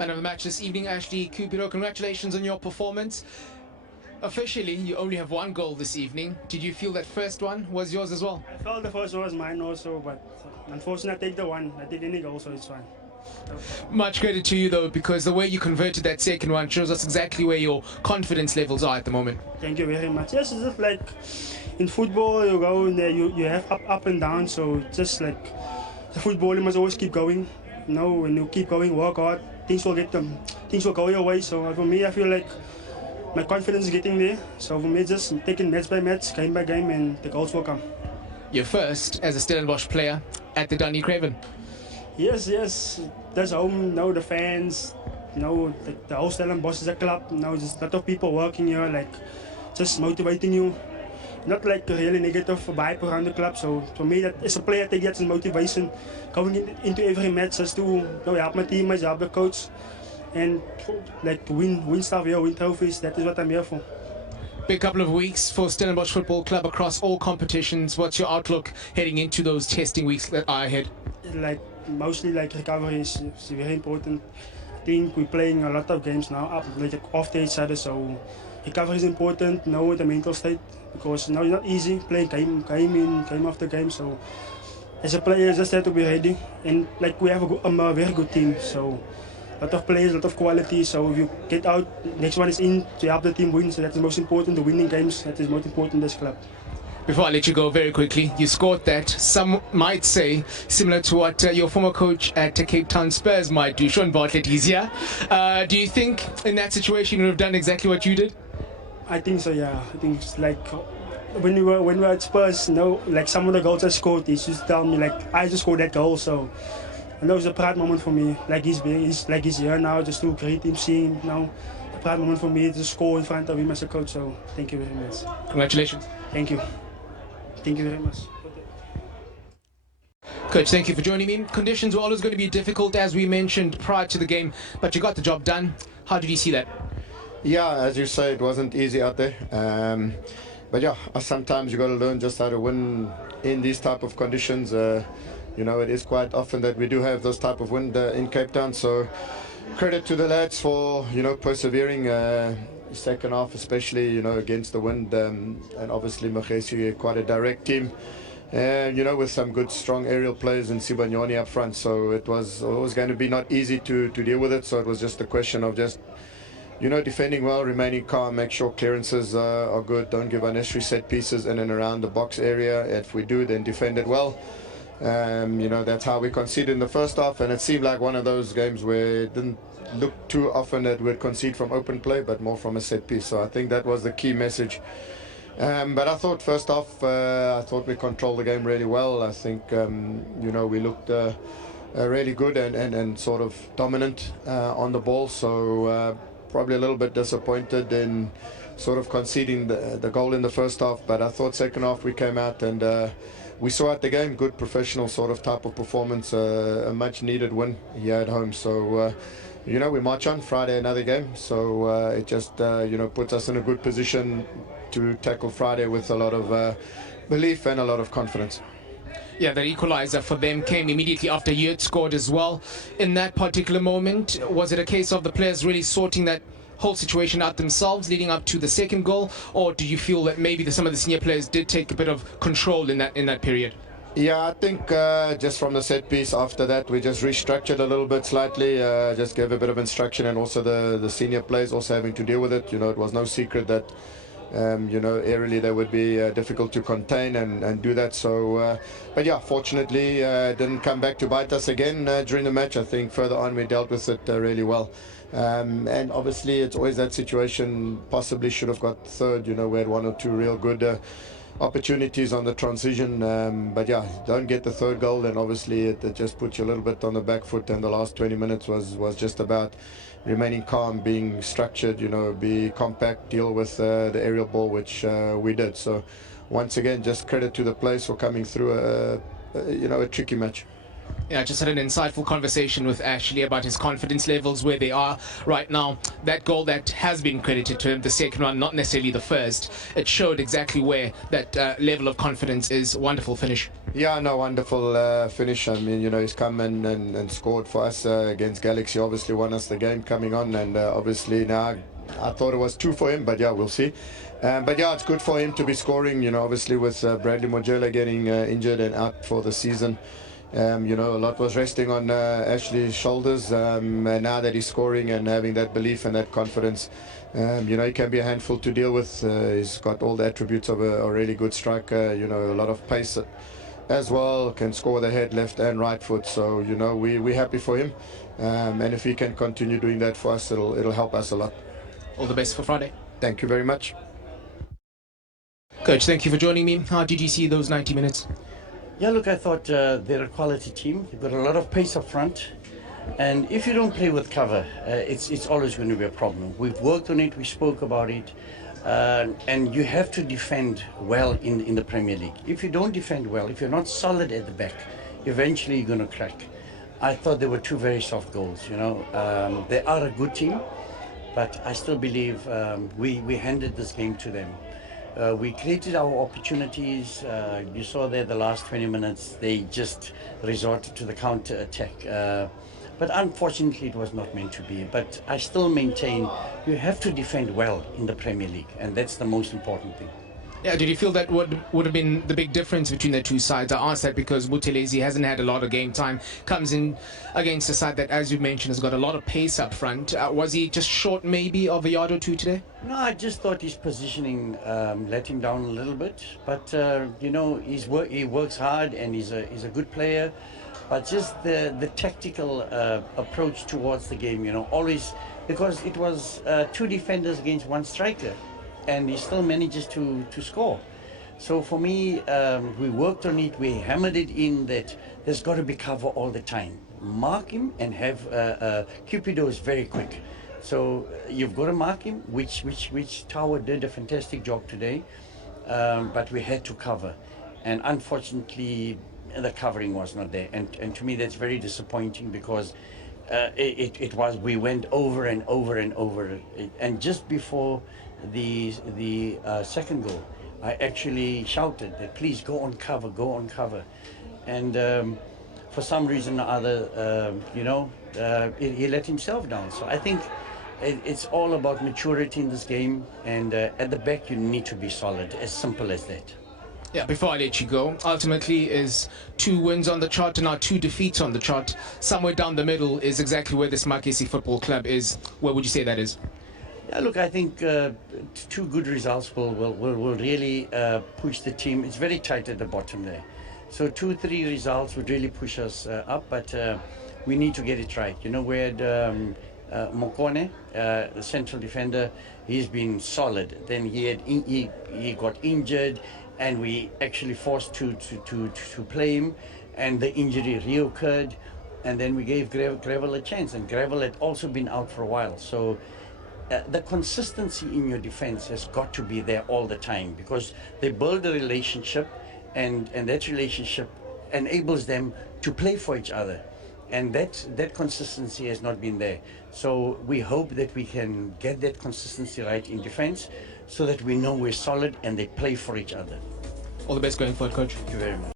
Man of the match this evening, Ashley Cupido. Congratulations on your performance. Officially, you only have one goal this evening. Did you feel that first one was yours as well? I felt the first one was mine also, but unfortunately I take the one. I take any goal, so it's fine. Much credit to you though, because the way you converted that second one shows us exactly where your confidence levels are at the moment. Thank you very much. Yes, it's just like in football, you go in there, you have up and down, so just like the football, you must always keep going. You know, when you keep going, work hard, things will go your way. So for me, I feel like my confidence is getting there. So for me, just taking match by match, game by game, and the goals will come. You're first as a Stellenbosch player at the Dundee Craven. Yes. That's home. Now the fans, the whole Stellenbosch is a club. Now there's a lot of people working here, like just motivating you. Not like a really negative vibe around the club. So for me, that as a player, I take that as motivation, going into every match just to help my teammates, help the coach, and like win stuff here, win trophies. That is what I'm here for. Big couple of weeks for Stellenbosch Football Club across all competitions. What's your outlook heading into those testing weeks that are ahead? Mostly recovery is very important. I think we're playing a lot of games now up after each other, so recovery is important. Know the mental state, because now it's not easy playing game after game. So as a player, you just have to be ready, and like we have a very good team. So a lot of players, a lot of quality. So if you get out, next one is in to help the team win. So that's the most important. The winning games, that is most important in this club. Before I let you go very quickly, you scored that, some might say, similar to what your former coach at Cape Town Spurs might do. Sean Bartlett, he's here. Do you think in that situation you would have done exactly what you did? I think so, yeah. I think it's like when we were at Spurs, like some of the goals I scored, he used to tell me like I just scored that goal. So and that was a proud moment for me. Like he's here now, just to greet him, seeing him now. A proud moment for me to score in front of him as a coach. So thank you very much. Congratulations. Thank you. Thank you very much. Coach, thank you for joining me. Conditions were always going to be difficult, as we mentioned prior to the game, but you got the job done. How did you see that? Yeah, as you say, it wasn't easy out there. But yeah, sometimes you got to learn just how to win in these type of conditions. It is quite often that we do have those type of wind in Cape Town. So credit to the lads for persevering. Second half, especially against the wind, and obviously Magesi, quite a direct team, and with some good strong aerial players and Sibanyoni up front. So it was always going to be not easy to deal with it. So it was just a question of just defending well, remaining calm, make sure clearances are good, don't give unnecessary set pieces in and around the box area. If we do, then defend it well. That's how we conceded in the first half, and it seemed like one of those games where it didn't look too often that we'd concede from open play, but more from a set piece. So I think that was the key message. But I thought first half, we controlled the game really well. I think we looked really good and sort of dominant on the ball. So probably a little bit disappointed in sort of conceding the goal in the first half. But I thought second half we came out and we saw at the game good professional sort of type of performance, a much needed win here at home. So we march on Friday, another game. So it just puts us in a good position to tackle Friday with a lot of belief and a lot of confidence. Yeah, that equalizer for them came immediately after you had scored as well. In that particular moment, was it a case of the players really sorting that whole situation out themselves leading up to the second goal, or do you feel that maybe some of the senior players did take a bit of control in that period? Yeah, I think just from the set piece after that, we just restructured a little bit slightly, just gave a bit of instruction, and also the senior players also having to deal with it. It was no secret that aerially they would be difficult to contain and do that. So, but yeah, fortunately, didn't come back to bite us again during the match. I think further on we dealt with it really well. And obviously it's always that situation, possibly should have got third. We had one or two real good opportunities on the transition, but yeah, don't get the third goal, then obviously it just puts you a little bit on the back foot. And the last 20 minutes was just about remaining calm, being structured, be compact, deal with the aerial ball, which we did. So once again, just credit to the players for coming through a tricky match. Yeah, I just had an insightful conversation with Ashley about his confidence levels, where they are right now. That goal that has been credited to him, the second one, not necessarily the first, it showed exactly where that level of confidence is. Wonderful finish. Yeah, no, wonderful finish. I mean, he's come in and scored for us against Galaxy. Obviously won us the game coming on, and obviously now I thought it was 2 for him, but yeah, we'll see. But yeah, it's good for him to be scoring, obviously with Bradley Mojela getting injured and out for the season. A lot was resting on Ashley's shoulders, and now that he's scoring and having that belief and that confidence, he can be a handful to deal with. He's got all the attributes of a really good striker, a lot of pace as well, can score with the head, left and right foot. So, we're happy for him, and if he can continue doing that for us, it'll help us a lot. All the best for Friday. Thank you very much. Coach, thank you for joining me. How did you see those 90 minutes? Yeah, look, I thought they're a quality team. They've got a lot of pace up front. And if you don't play with cover, it's always going to be a problem. We've worked on it, we spoke about it. And you have to defend well in the Premier League. If you don't defend well, if you're not solid at the back, eventually you're going to crack. I thought there were 2 very soft goals, They are a good team, but I still believe we handed this game to them. We created our opportunities. You saw there the last 20 minutes, they just resorted to the counter attack. But unfortunately, it was not meant to be. But I still maintain you have to defend well in the Premier League, and that's the most important thing. Yeah, did you feel that would have been the big difference between the two sides? I asked that because Buthelezi hasn't had a lot of game time, comes in against a side that, as you mentioned, has got a lot of pace up front. Was he just short maybe of a yard or 2 today? No, I just thought his positioning let him down a little bit. But, he works hard and he's a good player. But just the tactical approach towards the game, always, because it was 2 defenders against 1 striker. And he still manages to score. So for me, we worked on it, we hammered it in that there's got to be cover all the time. Mark him and have Cupido is very quick. So you've got to mark him, which Tower did a fantastic job today, but we had to cover. And unfortunately, the covering was not there. And to me, that's very disappointing because we went over and over and over. And just before the second goal, I actually shouted that please go on cover. And for some reason or other, he let himself down. So I think it's all about maturity in this game, and at the back you need to be solid, as simple as that. Yeah, before I let you go, ultimately is 2 wins on the chart and now 2 defeats on the chart. Somewhere down the middle is exactly where this Magesi Football Club is. Where would you say that is? Yeah, look, I think 2 good results will really push the team. It's very tight at the bottom there. So 2-3 results would really push us up, but we need to get it right. We had Mokone, the central defender. He's been solid. Then he got injured, and we actually forced to play him, and the injury reoccurred, and then we gave Gravel a chance, and Gravel had also been out for a while. So the consistency in your defense has got to be there all the time, because they build a relationship, and that relationship enables them to play for each other, and that consistency has not been there. So we hope that we can get that consistency right in defense, so that we know we're solid and they play for each other. All the best going forward, Coach. Thank you very much.